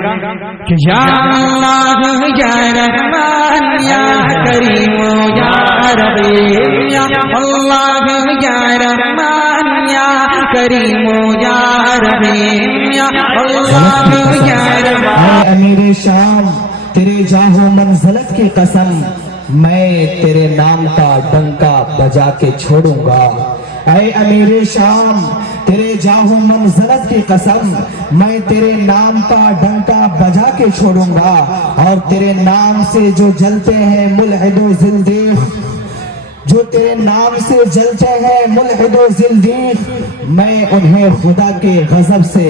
کہ یا اللہ یا رحمان یا کریم یا رحیم یا اللہ یا رحمان یا کریم یا رحیم یا اللہ یا رحمان. اے امیر شام تیرے جاہ و منزلت کی قسم میں تیرے نام کا ڈنکا بجا کے چھوڑوں گا. اے امیر شام تیرے جاہ و منزلت کی قسم میں تیرے نام کا ڈنکا بجا کے چھوڑوں گا. اور تیرے نام سے جو جلتے ہیں ملحد و زندیق، جو تیرے نام سے جلتے ہیں ملحد و زندیق، میں انہیں خدا کے غضب سے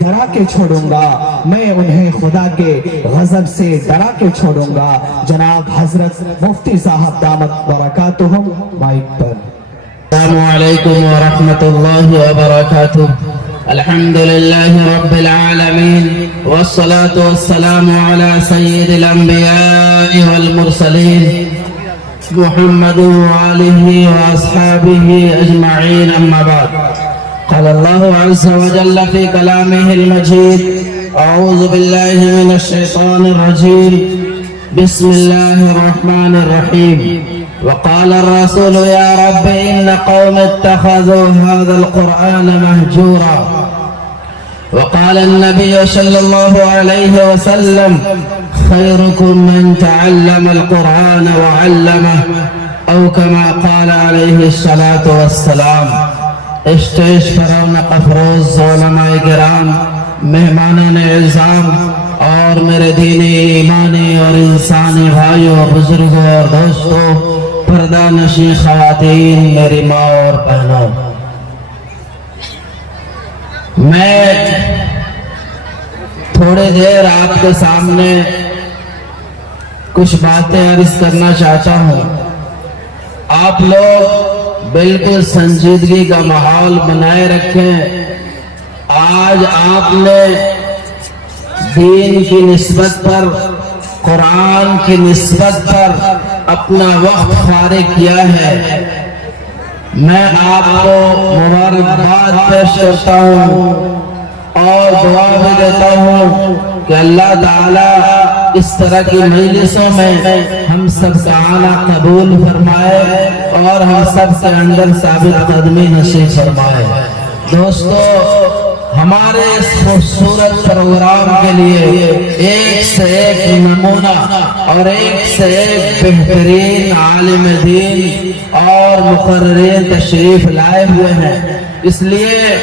ڈرا کے چھوڑوں گا. میں انہیں خدا کے غضب سے ڈرا کے چھوڑوں گا. جناب حضرت مفتی صاحب دامت برکاتہم مائک پر. السلام علیکم ورحمۃ اللہ وبرکاتہ. الحمد للہ رب العالمین والصلاة والسلام علی سید الانبیاء والمرسلین محمد وآلہ واصحابہ اجمعین. اما بعد، قال اللہ عز وجل فی کلامہ المجید: اعوذ باللہ من الشیطان الرجیم، بسم اللہ الرحمن الرحیم. وقال الرسول يا رب إن قوم اتخذوا هذا القرآن مهجورا. وقال النبي صلى الله عليه وسلم: خيركم من تعلم القرآن وعلمه، أو كما قال عليه الصلاة والسلام. اسٹیج پر رونق افروز علماء کرام، مہمانان اعظام اور میرے دینی ایمانی اور انسانی بھائیوں، بزرگوں اور دوستوں، پردہ نشین خواتین، میری ماں اور بہنوں، میں تھوڑی دیر آپ کے سامنے کچھ باتیں عرض کرنا چاہتا ہوں. آپ لوگ بالکل سنجیدگی کا ماحول بنائے رکھیں. آج آپ نے دین کی نسبت پر، قرآن کی نسبت پر اپنا وقت فارغ کیا ہے. میں آپ کو مبارکباد پیش کرتا ہوں اور دعا بھی دیتا ہوں کہ اللہ تعالیٰ اس طرح کی مجلسوں میں ہم سب کا آنا قبول فرمائے اور ہم سب کے اندر ثابت قدمی نصیب فرمائے. دوستو، ہمارے اس خوبصورت پروگرام کے لیے ایک سے ایک نمونہ اور ایک سے ایک بہترین عالم دین اور مقررین تشریف لائے ہوئے ہیں. اس لیے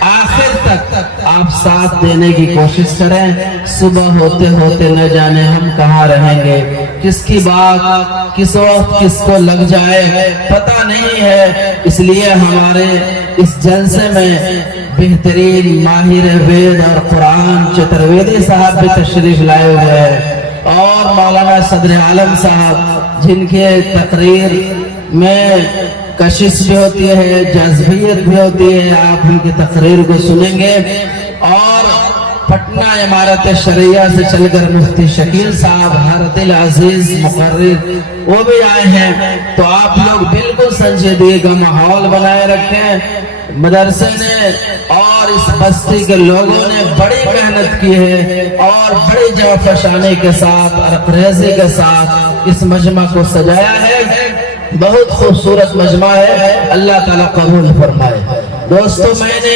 آخر تک آپ ساتھ دینے کی کوشش کریں. صبح ہوتے ہوتے نہ جانے ہم کہاں رہیں گے، کس کی بات کس وقت کس کو لگ جائے پتہ نہیں ہے. اس لیے ہمارے اس جلسے میں بہترین ماہر وید اور قرآن چترویدی صاحب بھی تشریف لائے ہوئے ہیں، اور مولانا صدر عالم صاحب، جن کے تقریر میں کشش بھی ہوتی ہے، جذبیت بھی ہوتی ہے. آپ ان کی تقریر کو سنیں گے. اور پٹنہ امارت شریعہ سے چل کر مفتی شکیل صاحب، ہر دل عزیز مقرر، وہ بھی آئے ہیں. تو آپ لوگ بالکل سنجیدگی کا ماحول بنائے رکھیں. مدرسے نے اور اس بستی کے لوگوں نے بڑی محنت کی ہے اور بڑی جوفشانی کے ساتھ اور اقریزی کے ساتھ اس مجمع کو سجایا ہے. بہت خوبصورت مجمع ہے، اللہ تعالیٰ قبول فرمائے. دوستو، میں نے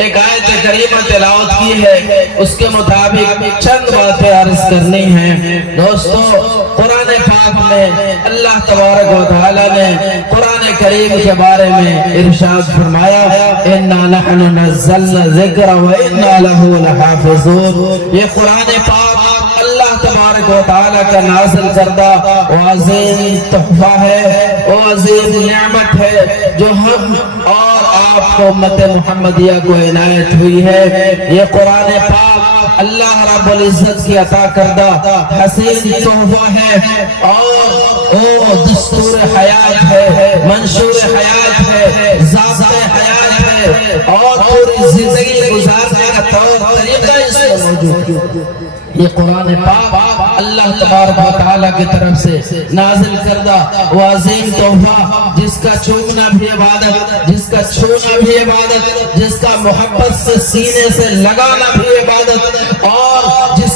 ایک آیت کریمہ تلاوت کی ہے، اس کے مطابق چند باتیں عرض کرنی ہیں. دوستو، قرآن پاک میں اللہ تبارک و تعالیٰ نے قرآن کریم کے بارے میں ارشاد فرمایا: اِنَّا نَحْنُ نَزَّلْنَا الذِّكْرَ وَإِنَّا لَهُ لَحَافِظُونَ. یہ قرآن پاک اللہ تبارک و تعالیٰ کا نازل کردہ وہ عظیم تحفہ ہے، وہ عظیم نعمت ہے جو ہم اور آپ کو امت محمدیہ کو عنایت ہوئی ہے. یہ قرآن پاک اللہ رب العزت کی عطا کردہ حسین تحفہ ہے، اور وہ دستور حیات ہے، منشور حیات ہے، ضابطۂ حیات ہے، اور پوری زندگی گزارنے کا طور طریقہ اس میں موجود ہے. یہ قرآن پاک اللہ تبارک و تعالیٰ کی طرف سے نازل کردہ وہ عظیم تحفہ، جس کا چومنا بھی عبادت، جس کا چھونا بھی عبادت، جس کا محبت سے سینے سے لگانا بھی عبادت، اور جس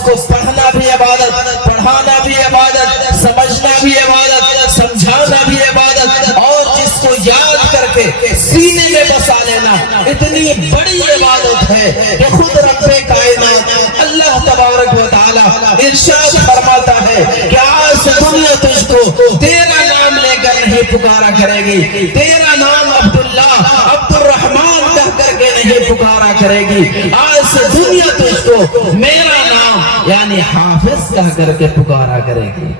عادت ہے کہ خود رب کائنات اللہ تبارک و تعالی ارشاد فرماتا ہے کہ آج سے دنیا تجھ کو تیرا نام لے کر نہیں پکارا کرے گی، تیرا نام عبداللہ عبد الرحمن کہہ کر کے نہیں پکارا کرے گی، آج سے دنیا تجھ کو میرا نام یعنی حافظ کہہ کر کے پکارا کرے گی۔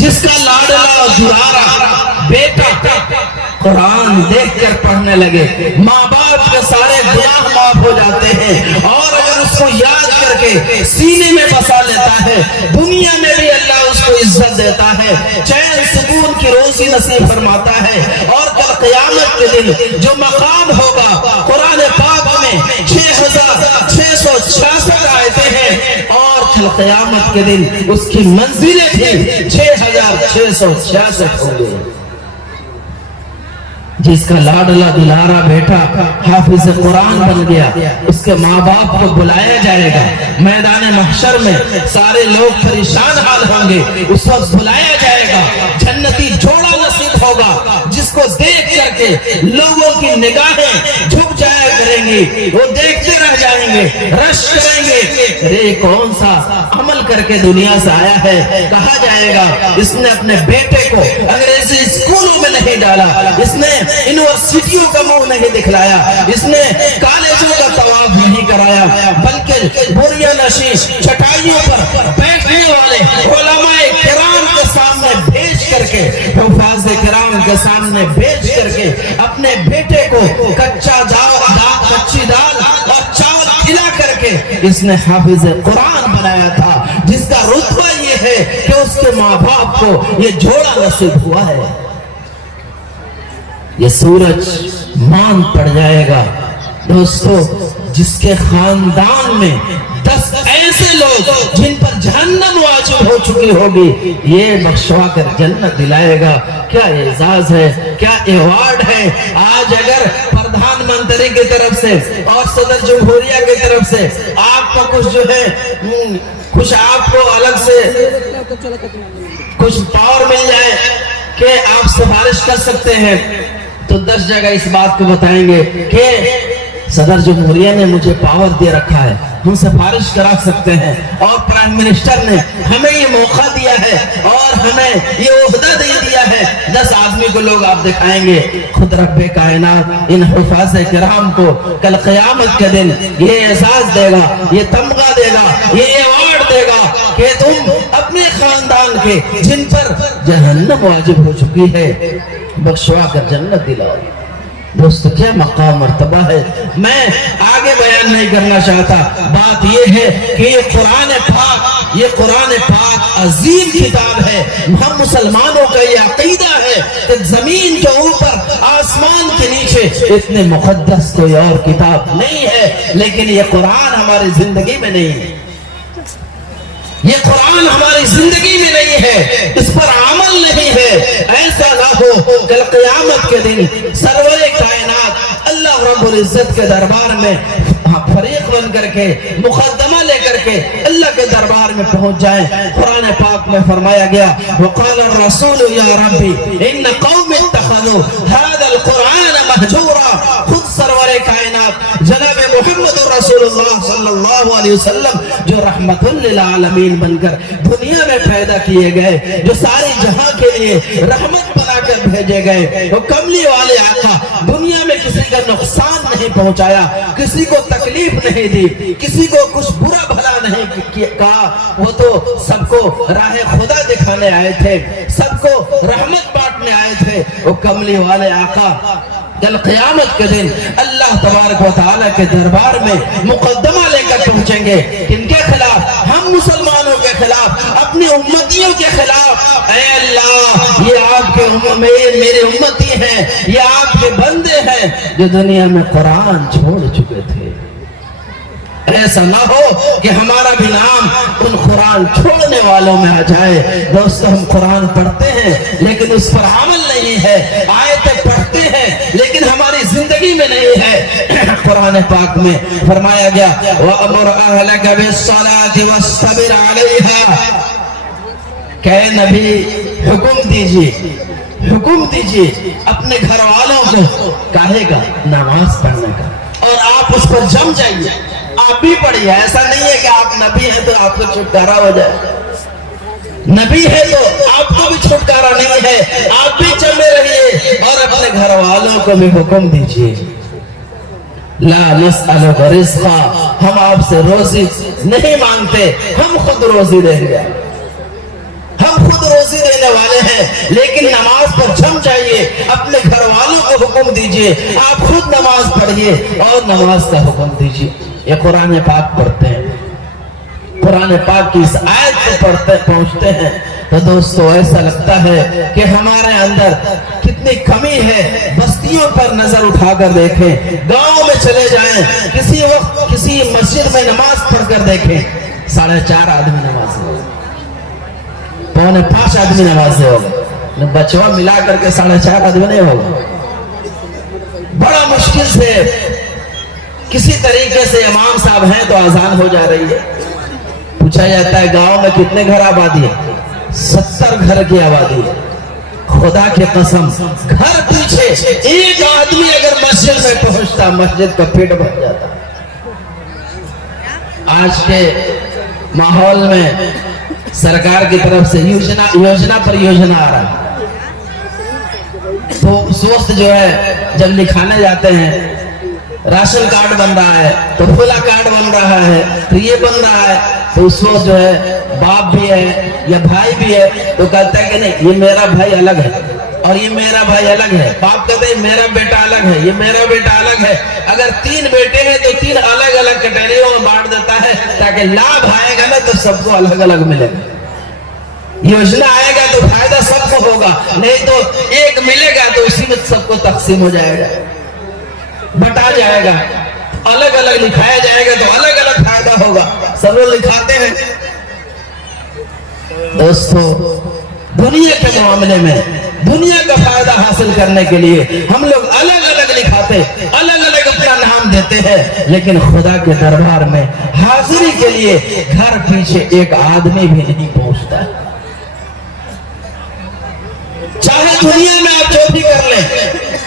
جس کا لاڈلا دلارا بیٹا قرآن دیکھ کر پڑھنے لگے، ماں باپ کے سارے گناہ معاف ہو جاتے ہیں، اور اگر اس کو یاد کر کے سینے میں بسا لیتا ہے، دنیا میں بھی اللہ اس کو عزت دیتا ہے، چین سکون کی روزی نصیب فرماتا ہے، اور کل قیامت کے دن جو مقام ہوگا قرآن پاک میں 6666 آیتیں ہیں، اور کل قیامت کے دن اس کی منزلیں بھی 6666 ہوں گے۔ جس کا لاڈلا دلارا بیٹا حافظ قرآن بن گیا، اس کے ماں باپ کو بلایا جائے گا میدان محشر میں، سارے لوگ پریشان حال ہوں گے، اس وقت بلایا جائے گا، جنتی جوڑا نصیب ہوگا جس کو دیکھ کر کے لوگوں کی نگاہیں جھک جایا کریں گی، وہ دیکھتے رہ جائیں گے، رش کریں گے، رے کون سا عمل کر کے دنیا سے آیا ہے۔ کہا جائے گا اس نے اپنے بیٹے کو انگریزی اسکولوں میں نہیں ڈالا، اس نے یونیورسٹیوں کا منہ نہیں دکھلایا، اس نے کالجوں کا طواف نہیں کرایا، بلکہ بوریا نشین چٹائیوں پر بیٹھنے والے علماء کرام کے سامنے بھیج کر کے، حفاظ کرام کے سامنے بھیج کر کے اپنے بیٹے کو کچی دال اور چاول کھلا کر کے اس نے حافظ قرآن بنایا تھا، جس کا رتبہ یہ ہے کہ اس کے ماں باپ کو یہ جوڑا نصیب ہوا ہے۔ یہ سورج مان پڑ جائے گا دوستو، جس کے خاندان میں 10 ایسے لوگ جن پر جہنم واجب ہو چکی ہوگی، یہ بخشوا کر جنت دلائے گا۔ کیا اعزاز ہے، کیا ایوارڈ ہے۔ آج اگر پردھان منتری کی طرف سے اور صدر جمہوریہ کی طرف سے آپ کو کچھ جو ہے کچھ آپ کو الگ سے کچھ پاور مل جائے کہ آپ سفارش کر سکتے ہیں، تو 10 جگہ اس بات کو بتائیں گے کہ صدر جمہوریہ نے مجھے پاور دے رکھا ہے، ہم سفارش کرا سکتے ہیں، اور پرائم منسٹر نے ہمیں یہ موقع دیا ہے اور ہمیں یہ عہدہ دے دیا ہے۔ 10 آدمی کو لوگ آپ دکھائیں گے، خود رب کائنات ان حفاظ کرام کو کل قیامت کے دن یہ اعزاز دے گا، یہ تمغہ دے گا، یہ ایوارڈ دے گا کہ تم اپنے خاندان کے جن پر جہنم واجب ہو چکی ہے بخشوا کر جنت دلاؤ۔ دوستو کیا مقام مرتبہ ہے، میں آگے بیان نہیں کرنا چاہتا، بات یہ ہے کہ یہ قرآن پاک عظیم کتاب ہے۔ ہم مسلمانوں کا یہ عقیدہ ہے کہ زمین کے اوپر آسمان کے نیچے اتنے مقدس کوئی اور کتاب نہیں ہے، لیکن یہ قرآن ہماری زندگی میں نہیں ہے، یہ قرآن ہماری زندگی میں نہیں ہے، اس پر عمل نہیں ہے۔ ایسا نہ ہو کل قیامت کے دن سرور کائنات اللہ رب العزت کے دربار میں فریق بن کر کے مقدمہ لے کر کے اللہ کے دربار میں پہنچ جائیں۔ قرآن پاک میں فرمایا گیا وقال الرسول یا ربی ان قوم اتخذوا هذا القرآن مہجورا، خود سرور کائنات جناب محمد رسول اللہ صلی اللہ علیہ وسلم جو رحمت للعالمین بن کر دنیا میں پیدا کیے گئے، جو ساری جہاں کے لیے رحمت بنا کر بھیجے گئے، وہ کملی والے آقا دنیا میں کسی کا نقصان نہیں پہنچایا، کسی کو تکلیف نہیں دی، کسی کو کچھ برا بھلا نہیں کہا، وہ تو سب کو راہ خدا دکھانے آئے تھے، سب کو رحمت بانٹنے آئے تھے۔ وہ کملی والے آقا کل قیامت کے دن اللہ تبارک و تعالیٰ کے دربار میں مقدمہ لے کر پہنچیں گے۔ کن کے خلاف؟ ہم مسلمانوں کے خلاف، اپنی امتیوں کے خلاف۔ اے اللہ، یہ آپ کے میرے امتی ہیں، یہ آپ کے بندے ہیں جو دنیا میں قرآن چھوڑ چکے تھے۔ ایسا نہ ہو کہ ہمارا بھی نام ان قرآن چھوڑنے والوں میں آ جائے۔ دوستو ہم قرآن پڑھتے ہیں لیکن اس پر عمل نہیں ہے، آیتیں پڑھتے ہیں لیکن ہماری زندگی میں نہیں ہے۔ قرآن پاک میں فرمایا گیا وَأَمُرْ أَهْلَكَ بِالصَّلَاةِ وَاسْتَبِرْ عَلَيْهَا، کہ نبی حکم دیجئے اپنے گھر والوں کو کہے گا نماز پڑھنے کا، اور آپ اس پر جم جائیے، آپ بھی پڑھیے. ایسا نہیں ہے کہ آپ نبی ہیں تو آپ کو چھٹکارا ہو جائے. نبی ہے تو آپ کو بھی چھٹکارا نہیں ہے، آپ بھی جمے رہیے اور اپنے گھر والوں کو بھی حکم دیجیے. لا نسألک رزقا، ہم آپ سے روزی نہیں مانگتے، ہم خود روزی دیں گے، ہم خود روزی دینے والے ہیں. لیکن نماز پر جم جائیے، اپنے گھر والوں کو حکم دیجیے، آپ خود نماز پڑھیے اور نماز کا حکم دیجیے. یہ قرآن پاک پڑھتے ہیں، قرآن پاک کی اس آیت کو پہنچتے ہیں تو دوستو ایسا لگتا ہے کہ ہمارے اندر کتنی کمی ہے. بستیوں پر نظر اٹھا کر دیکھیں، گاؤں میں چلے جائیں، کسی وقت کسی مسجد میں نماز پڑھ کر دیکھیں، 4.5 آدمی نماز ہوگا، 4.25 آدمی نماز ہوگا، بچوا ملا کر کے 4.5 آدمی نہیں ہوگا. بڑا مشکل سے کسی طریقے سے امام صاحب ہیں تو اذان ہو جا رہی ہے. پوچھا جاتا ہے گاؤں میں کتنے گھر آبادی ہے؟ 70 گھر کی آبادی ہے. خدا کی قسم گھر پیچھے ایک آدمی اگر مسجد میں پہنچتا مسجد کا پیٹ بھر جاتا. آج کے ماحول میں سرکار کی طرف سے یوجنا پر یوجنا آ رہا ہے. تو اس وقت جو ہے جب لکھانے جاتے ہیں راشن کارڈ بن رہا ہے تو پھولا کارڈ بن رہا ہے تو یہ بن رہا ہے تو اس وقت جو ہے باپ بھی ہے یا بھائی بھی ہے تو کہتا ہے کہ نہیں یہ میرا بھائی الگ ہے اور یہ میرا بھائی الگ ہے. باپ کہتے ہیں میرا بیٹا الگ ہے، یہ میرا بیٹا الگ ہے. اگر 3 بیٹے ہیں تو 3 الگ الگ کیٹیگریوں میں بانٹ دیتا ہے تاکہ لابھ آئے گا نا تو سب کو الگ الگ ملے گا. یوجنا آئے گا تو فائدہ سب کو ہوگا، نہیں تو ایک ملے گا تو اسی میں سب کو تقسیم ہو جائے گا، بٹا جائے گا. الگ الگ لکھایا جائے گا تو الگ الگ فائدہ ہوگا. سب لوگ لکھاتے ہیں. دوستو دنیا کے معاملے میں دنیا کا فائدہ حاصل کرنے کے لیے ہم لوگ الگ الگ لکھاتے، الگ الگ اپنا نام دیتے ہیں، لیکن خدا کے دربار میں حاضری کے لیے گھر پیچھے ایک آدمی بھی نہیں پہنچتا. چاہے دنیا میں آپ جو بھی کر لیں،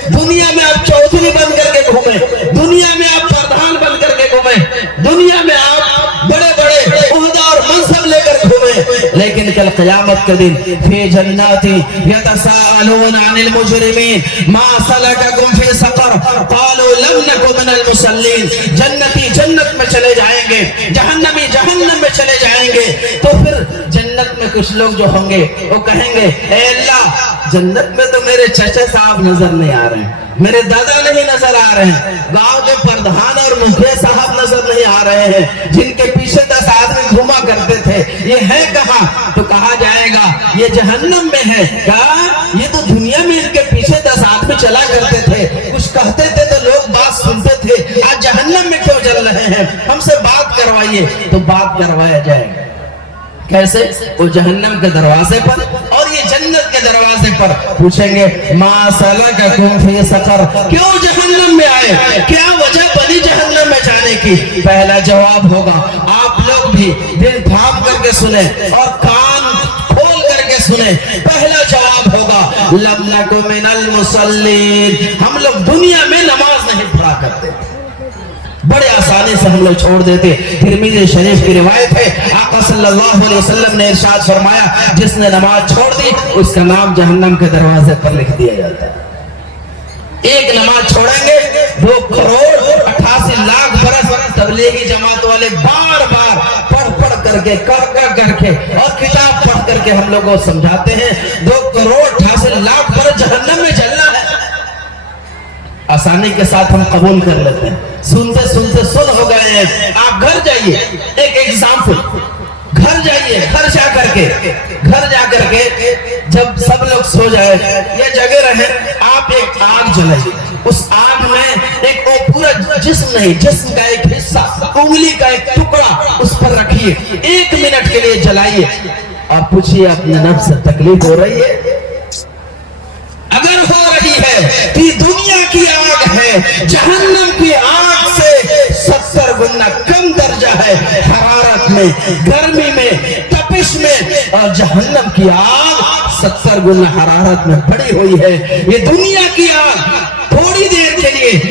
دنیا میں آپ چودھری بن کر کے گھومیں، دنیا میں آپ پردھان بن کر کے گھومیں، دنیا میں آپ بڑے بڑے عہدہ اور منصب لے کر گھومیں، لیکن کل قیامت کے دن فی جنات یتساءلون عن المجرمین ما سلککم فی سقر قالوا لم نک من المصلین. جنتی جنت میں چلے جائیں گے، جہنمی جہنم میں چلے جائیں گے. تو پھر جنت میں کچھ لوگ جو ہوں گے وہ کہیں گے اے اللہ جنت میں تو میرے چچا صاحب نظر نہیں آ رہے ہیں، میرے دادا نہیں نظر آ رہے ہیں، گاؤں کے پردھان اور مکھیا صاحب نظر نہیں آ رہے ہیں جن کے پیچھے 10 آدمی گھوما کرتے تھے، یہ ہے کہاں؟ تو کہا جائے گا یہ جہنم میں ہے. کہا یہ تو دنیا میں ان کے پیچھے 10 آدمی چلا کرتے تھے، کچھ کہتے تھے تو لوگ بات سنتے تھے، آج جہنم میں کیوں چل رہے ہیں؟ ہم سے بات کروائیے. تو بات کروایا جائے گا. کیسے؟ وہ جہنم کے دروازے پر اور یہ جنت کے دروازے پر پوچھیں گے ما سلککم فی سقر، کیوں جہنم میں آئے، کیا وجہ بنی جہنم میں جانے کی؟ پہلا جواب ہوگا، آپ لوگ بھی دل تھام کر کے سنیں اور کان کھول کر کے سنیں. پہلا جواب ہوگا لم نک من المصلین، ہم لوگ دنیا میں نماز نہیں پڑھا کرتے، بڑے آسانی سے ہم لوگ چھوڑ دیتے. ترمذی شریف کی روایت ہے آقا صلی اللہ علیہ وسلم نے ارشاد فرمایا جس نے نماز چھوڑ دی اس کا نام جہنم کے دروازے پر لکھ دیا جاتا ہے. ایک نماز چھوڑیں گے 2 کروڑ 88 لاکھ برس تبلیغی جماعت والے بار بار پڑھ کر کے کر کے اور کتاب پڑھ کر کے ہم لوگوں کو سمجھاتے ہیں 2 کروڑ 88 لاکھ برس جہنم میں جلنا ہے. آسانی کے ساتھ ہم قبول کر لیتے ہیں، سنتے سنتے سن ہو گئے ہیں. آپ گھر جائیے، ایک ایگزامپل، گھر جائیے، گھر جا کر کے جب سب لوگ سو جائے یا جگہ رہے آپ ایک آگ جلائیے. اس آگ میں ایک پورا جسم نہیں، جسم کا ایک حصہ، انگلی کا ایک ٹکڑا اس پر رکھیے، 1 منٹ کے لیے جلائیے اور پوچھئے اپنے نفس سے تکلیف ہو رہی ہے؟ اگر ہو رہی ہے تو دنیا کی آگ ہے، جہنم کی آگ سے 70 گنا کم درجہ ہے حرارت میں، گرمی میں، تپش میں، اور جہنم کی آگ 70 گنا حرارت میں بڑی ہوئی ہے. یہ دنیا کی آگ تھوڑی دیر کے لیے